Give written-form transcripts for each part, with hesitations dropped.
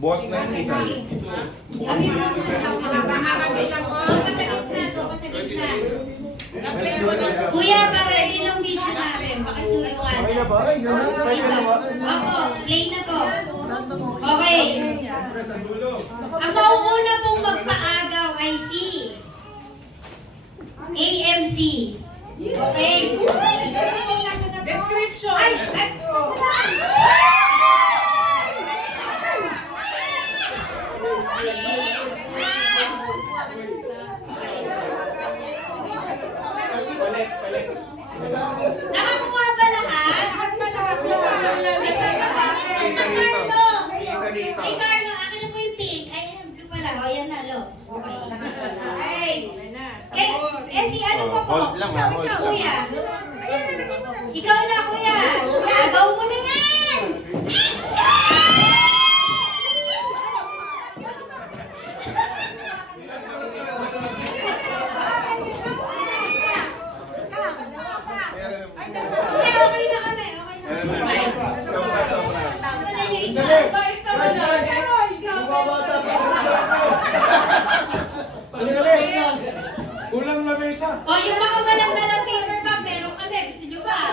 Boss na yung isa. Kuya, pa-ready ng video namin. Pakisunuan. Okay na ba? Ay, gano'n. Sa'yo na ba? Opo, play na to. Okay. Ang mauuna pong magpaagaw ay si AMC. Okay? Description. Ay! Nakakuha ba lahat? Ay, Carlo, akin na po yung pink. Ay, blue pala. O, yan na, lo. Okay. Ay. Si ano pa po? Ikaw, kuya. Ikaw na, kuya. Agaw mo na yan. Okay na kami. Okay na. Tama na yung isa. Bumabata pa rin. Kulang na mesa. O, yung mga walang dalang paper bag, meron kami. Gusto nyo ba?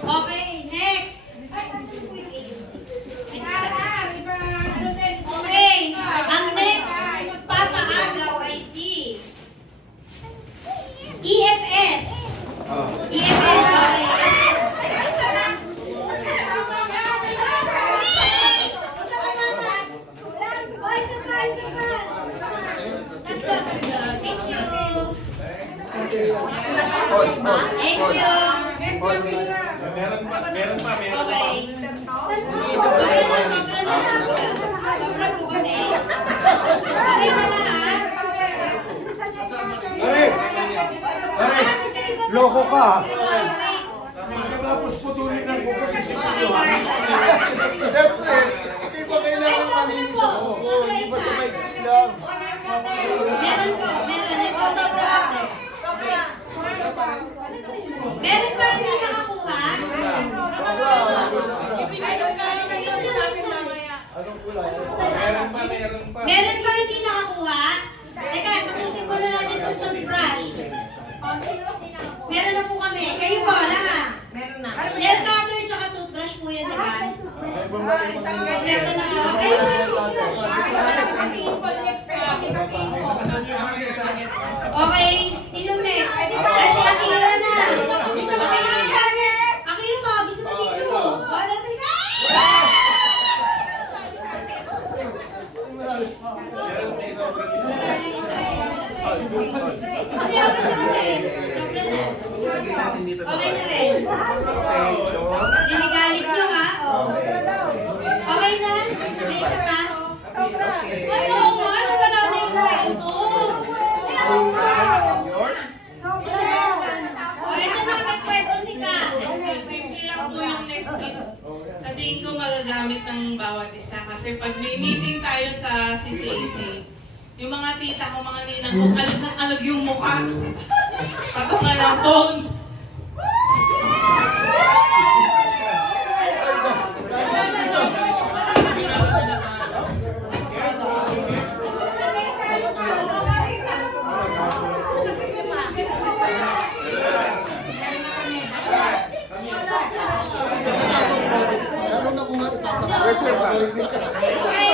Okay, next. Ay, gusto ko yung AMC. Okay, ang next magpapaagaw ay si EFS. EFS, okay. Isa pa mama. O, isa pa. Tatlo. Thank you. Thank you. Meron pa. Okay. Sobra po kami. Okay na lahat? Pare, loko ka. Tapos putulin ng buko si Sisyo. Siyempre, hindi ba kailangan malinis ako? Hindi ba sa maiksi lang? Meron po, meron. Ito, sobra ate. Meron pa hindi nakakuha? Anong kulay? Meron pa. Meron pa hindi nakakuha? Teka, tapusin muna natin itong toothbrush. Meron na po kami. Kayo po, lahat. Nail cutter tsaka toothbrush po yan, di ba? Ay, bumalik mo na. Kompleto na po. Okay, sino next? Kasi Akira na. Akira pa, gusto mo dito. Wala, teka. Okay, okay na okay. Sobra na. Okay na rin. Dinigalit nyo ha? Oh. Okay na? May isa pa? Ano? Ano ba natin yung kwento? O, ito na may kwento si Ka. Simple lang po yung next week. Sa tingin ko magagamit ng bawat isa. Kasi pag may meeting tayo sa CCAC, yung mga tita ko, mga ninang ko, alog ng alog yung mukha. Patungan ng phone. Meron na kung Okay,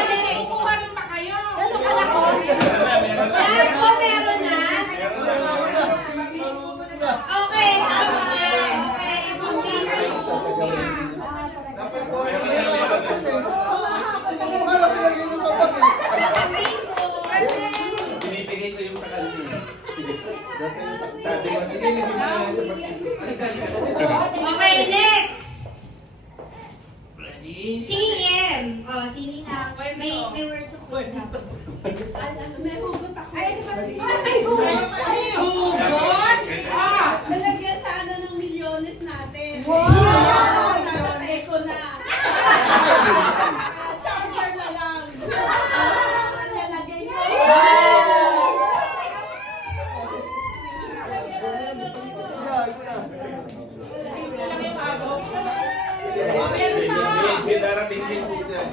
next. Kumain pa kayo. Lahat po meron na? Okay, tama. Okay, ibang Para sila dito sa pagin. Binibigay ko yung takal niya. Sabi ko, sige, lagyan mo na sa pagkain. Okay, next. Si EM. Oh, singing na. May words of wisdom. Ay, hugot! Nalagyan sa ano ng milyones natin. Wow! Natatay ko na. Charger na lang. Nalagay mo. May darating din po dyan.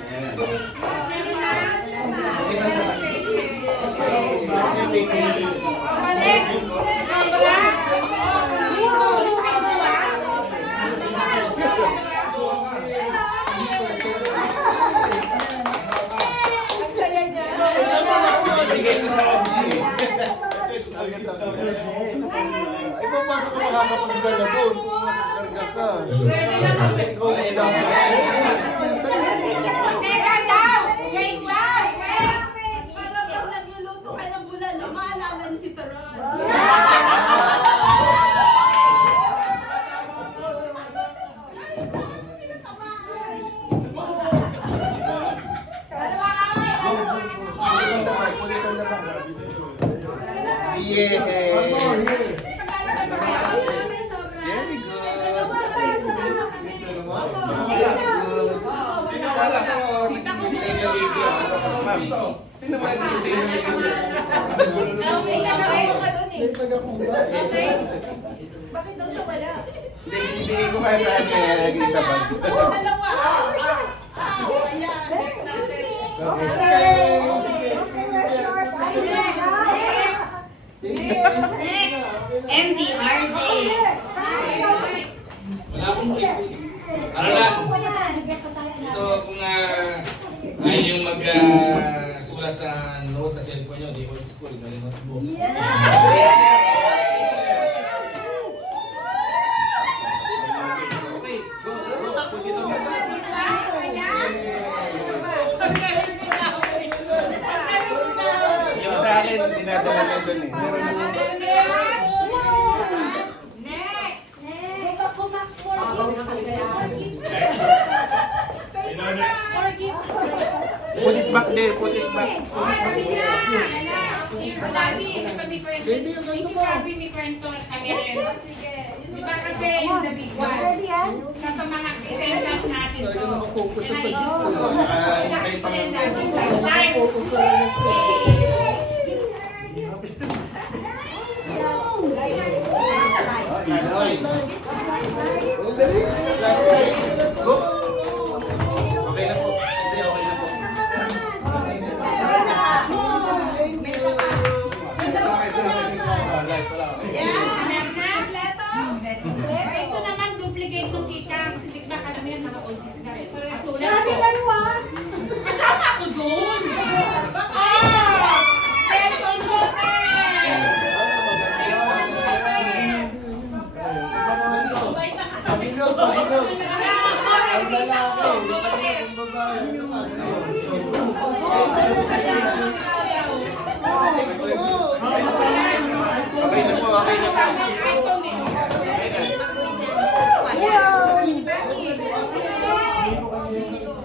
Bigay ko sa Ogie. Ay, paano ka makakapagdala doon? Karga ka. Ikaw na ilang. Teka daw! Wait lang! Para pag nagluluto ka ng bulalo, maalala niyo si Taron. Yeah. Very Sino wala ka nag-intay na video? Sino ba nag-intay na video? Bakit daw siya wala? Hindi ko kaya sa akin kaya naging sa bag. Dalawa. Next, MBRJ. Wala akong para lang. Ito kung ayaw yung mag-sulat sa note sa cellphone nyo, di ko school, galimot mo. Yung sa akin, dinadala ko doon eh. Put it back there, put it back. May kwento kami rin. Di ba kasi yung the big one? Sa mga essentials natin to. May Okay na po. Hindi, okay na po. Ito naman duplicate ng kita. Kasi di ba alam yan mga oldies na rin. Tulad Grabe ko. kayo Kasama ako doon! Cellphone ko Okay na po, okay na po.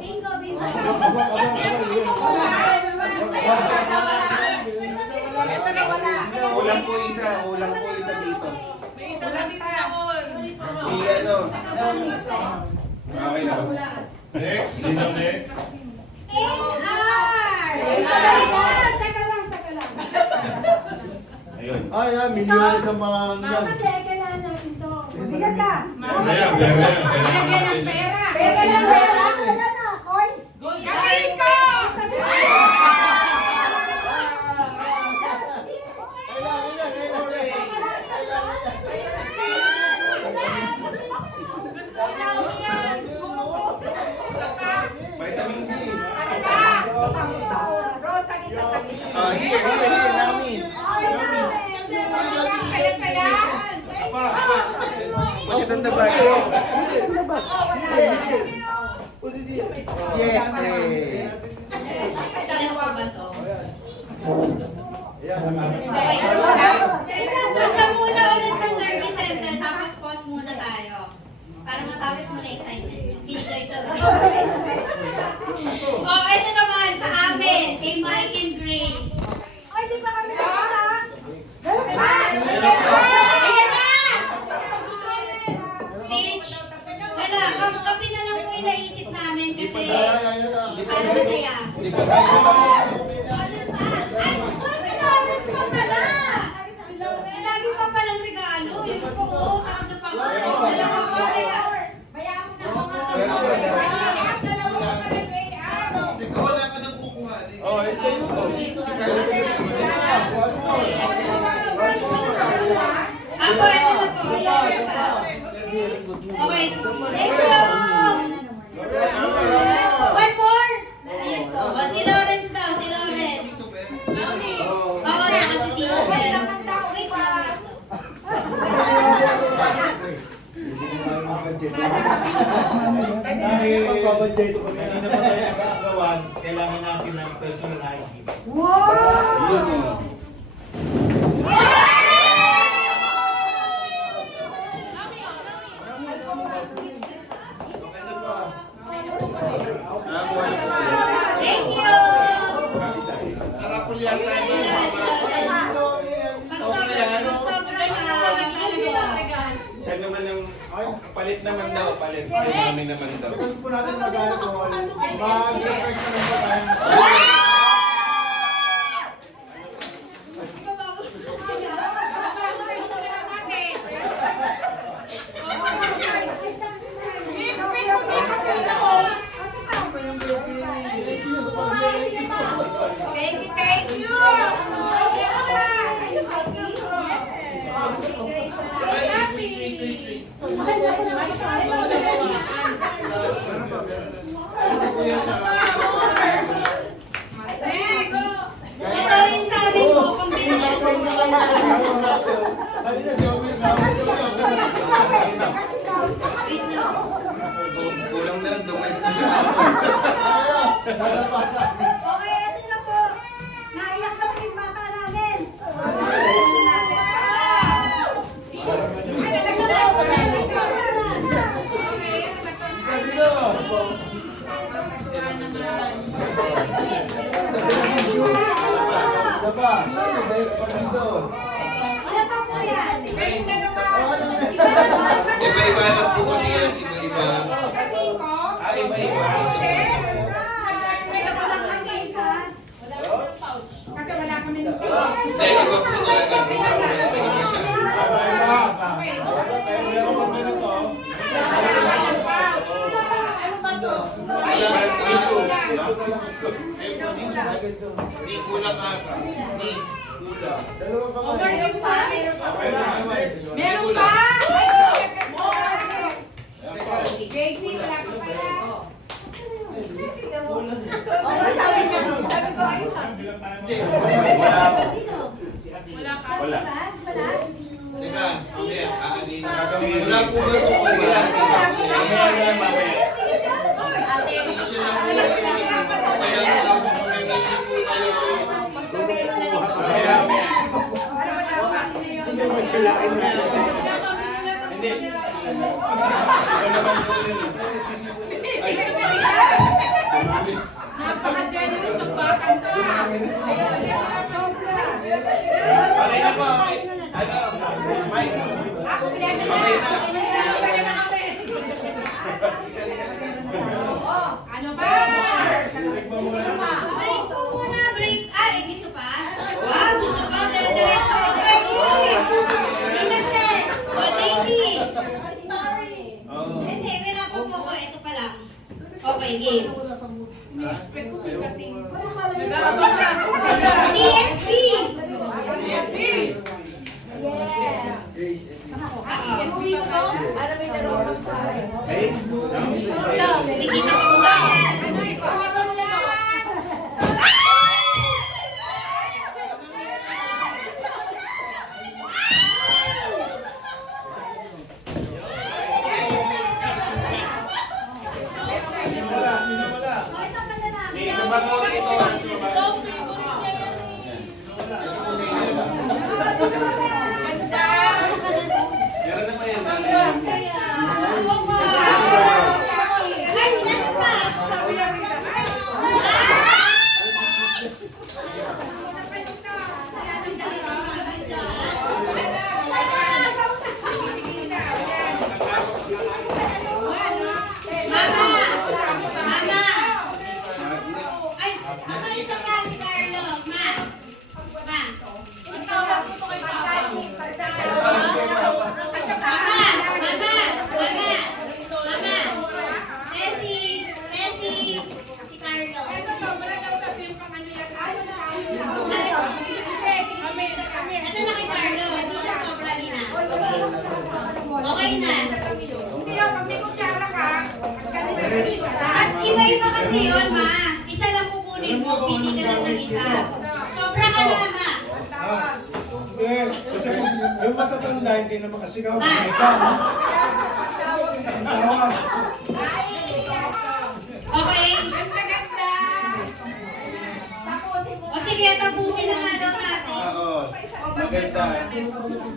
Bingo, bingo. Ulang po isa dito. May isa lang din taon. Ano? Okay na po. Next, sino next? AR! Teka lang. Ayun. Ay, milyones ang mga yan. Kasi kailangan natin to. Bigat ka. Malagyan ng pera. Pera lang, pera. Wala na, coins. Gagawin ko! Vitamin C. Rosa, isa. Here, Nami. Kaya-kaya. Bakit ang daba? Yes, Dalawa ba to? Ayan, Basta muna ulit ng service center, tapos pause muna tayo. Para matapos mo na excited. Enjoy to. Oh, ito naman sa amin, kay Mike and Grace. Ay, di ba kami tapos ha? Ayan na! Stage. Wala, kami na lang po yung naisip namin kasi parang masaya. Ay, sinadans ko pala! Lagi pa palang regalo. Yung po, tatlo pa ko. Dalawa pa, teka. Bayaan mo na ako mga Bawal dyan ito Hindi na ba tayo nag-aagawan, kailangan natin ng personal ID. Yun, oh. Thank you! Sarap po yan tayo. Pag-sobra sa Siya naman ang, ay, palit naman daw, palit. Siya namin naman daw. Because po natin mag-alcohol, mag-refresh naman po tayo. Thank you. Ito yung sabi ko, combination ko. Kanina si Omi nawag ko yun. Kulang na lang dumay. Okay, ito na po. Naiyak na po yung bata namin. Diba? Best pa rin doon. Ilan pa po yan? Iba-iba lang po kasi yan, iba-iba. Ah, iba-iba. Kasi wala kami ng Hindi, iba po talaga. Iba siya. Meron pa meron to. Hindi kulang ata. Hindi. Dalawang kamay. Meron pa? JC, wala ka pala. Sabi niya, sabi ko, ayun lang. Hindi. Wala. Sino? Wala ka. Wala. Wala? Teka, mamaya, aanin na. Wala po ba sa wala? Mamaya na, mamaya. Kasi lang po, kaya nga ako sa mga meeting po kayo. Mamaya, mamaya. Kasi magkalain na. Hindi. Ikaw naman po yun. Ay, Napaka-generous ng bakang to. okay na po, okay. Ano? Mike. Ako pinagdala. Ano ba? Break po muna, break. Ay, gusto pa? Wow, gusto pa. Dire-diretso. Minutes. 180. Oo. Hindi, wala po po ko. Ito pa lang. Okay, game. DSP. Uwi ko to. Para may laro kang sa akin. Ay, Ito, bigyan ko po ba yan? Uwi ko muna to. Wala, sino wala? O, ito pa na lang. May isa ba mo dito? Meron na ba yan? Guys, ito pa. Mama! Mama! Ay, ako isa pa si Carlo. Ma! Ma! Mama! Si Carlo. Ito na kay Carlo. Ito siya sobra na. Okay na. Hindi ako, pag may kutsara ka, At iba-iba kasi yun, ma. Isa lang kukunin mo, pili ka lang ng isa. Sobra ka na, ma. Hindi, kasi yung matatanda hindi na makasigaw. Ma. Ikaw.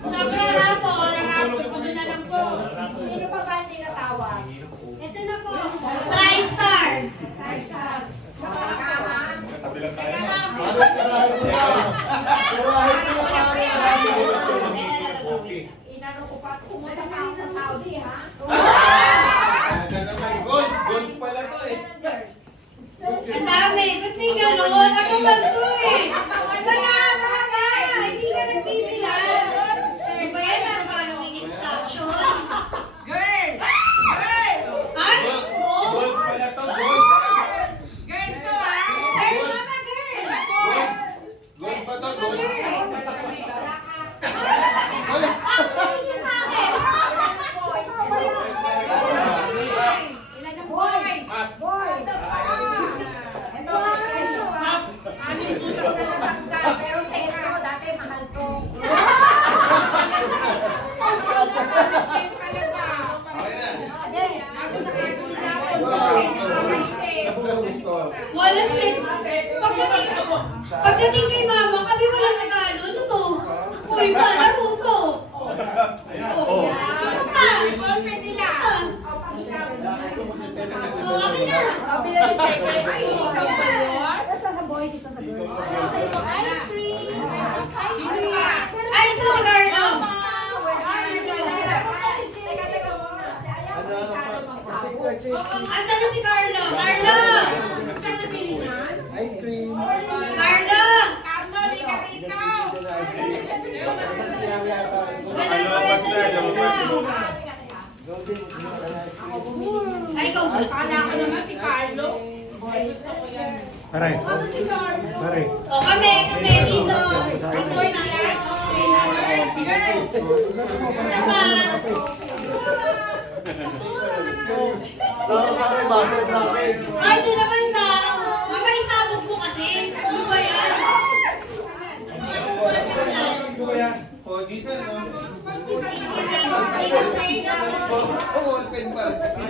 Sobra rapon. Sino pa ba ang tinatawag? Ito na po. TriStar. Inano ko pa, pumunta pa ako sa Saudi, ha? Gold pala to eh. Ang dami. Ba't may gano'n? Ako ba ito eh? Wala ka. Hindi ka nagbibilang. Ano ba yan? Ang following instruction? Girl! Girl! Ay? Oo. Gold pala to, gold. Girl to, ha? Girl, mama, girl. Gold pa to, gold. Ay, niyo sa akin. Ilan ang boys? Ito, anim putas na natanggal. Pero sa ito, dati mahal to. Wala sila. Pagdating kay mama, kami wala nagano. Ano to? Uy, para mo to. Oh. Isa pa. Golpe nila. Oh, kami na. Ay, ito si Carlo. Asan na si Carlo? Carlo! Ice cream. Carlo! Ay, ikaw ba? Kala ko naman si Carlo. Aray. Aray. O, kami dito. Sama. Pare, basa sa akin. Ay, di naman ka. Mama, isabog mo kasi. Ano ba yan? Ano ba yan? Oh, diesel, no? Isang ballpen.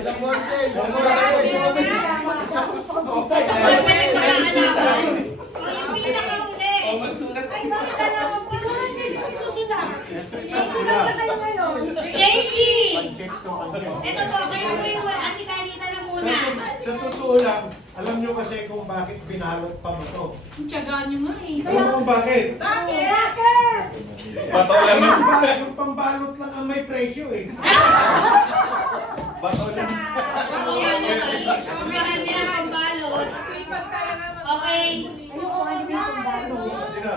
Sa boyfriend magkakalaban. O, yung pinakauli. Ay, bakit alam mo? JD! Ito po, kayo po yung asikanita na muna. Sa totoo lang, alam nyo kasi kung bakit binalot pa mo to. Tiyagaan nyo nga eh. Alam mo kung bakit? Bakit? Bato lang yun. Yung pambalot lang ang may presyo eh. Bato lang. Umihan niya ang balot. Okay.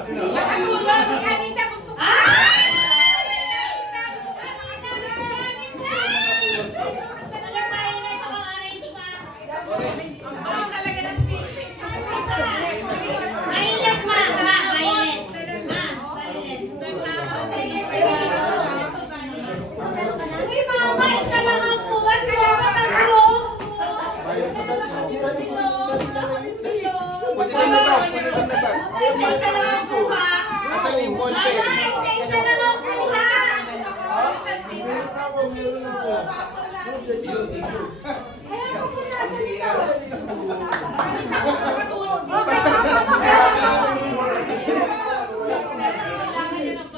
Sino? Matulog, kanina gusto ko. Violet, ma. Violet. Uy, mama, isa lang ang buwas. Wala ka tatlo. Isa lang ang kuha. Asan yung ballpen? Mama, isa lang ang kuha. Mama, kinukala mo na sa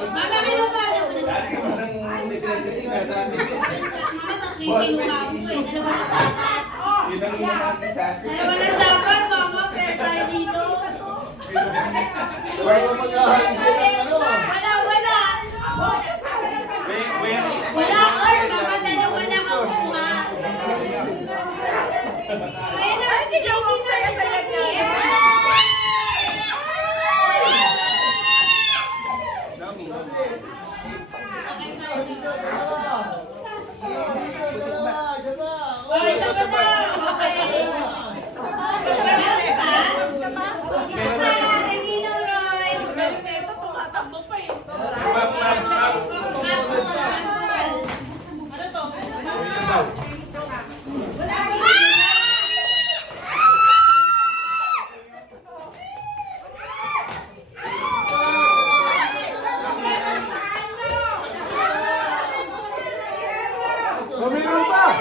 Mama, kinuha mo eh. Dalawa lang dapat, mama. Fair tayo dito. Bago mag-ahanda ng ano. Wala. Wala, or mama, dalawa lang ang kuha. Ayan na, si JD na saya niya. Oh, isa pa daw. Okay. Meron pa? Isa pa, Regina Roy. Meron na ito, tumatakbo pa eh. Ano to? Oh, meron pa!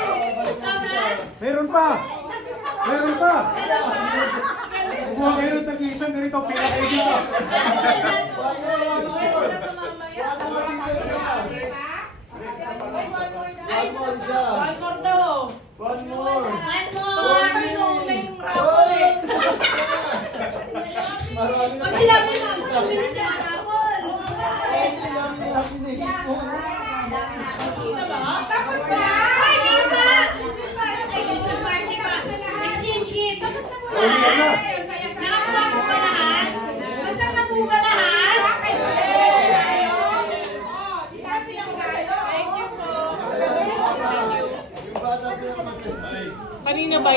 Sobra? Meron pa! Meron pa! Kung meron tag-isang ganito, pinakay dito. Kanina ba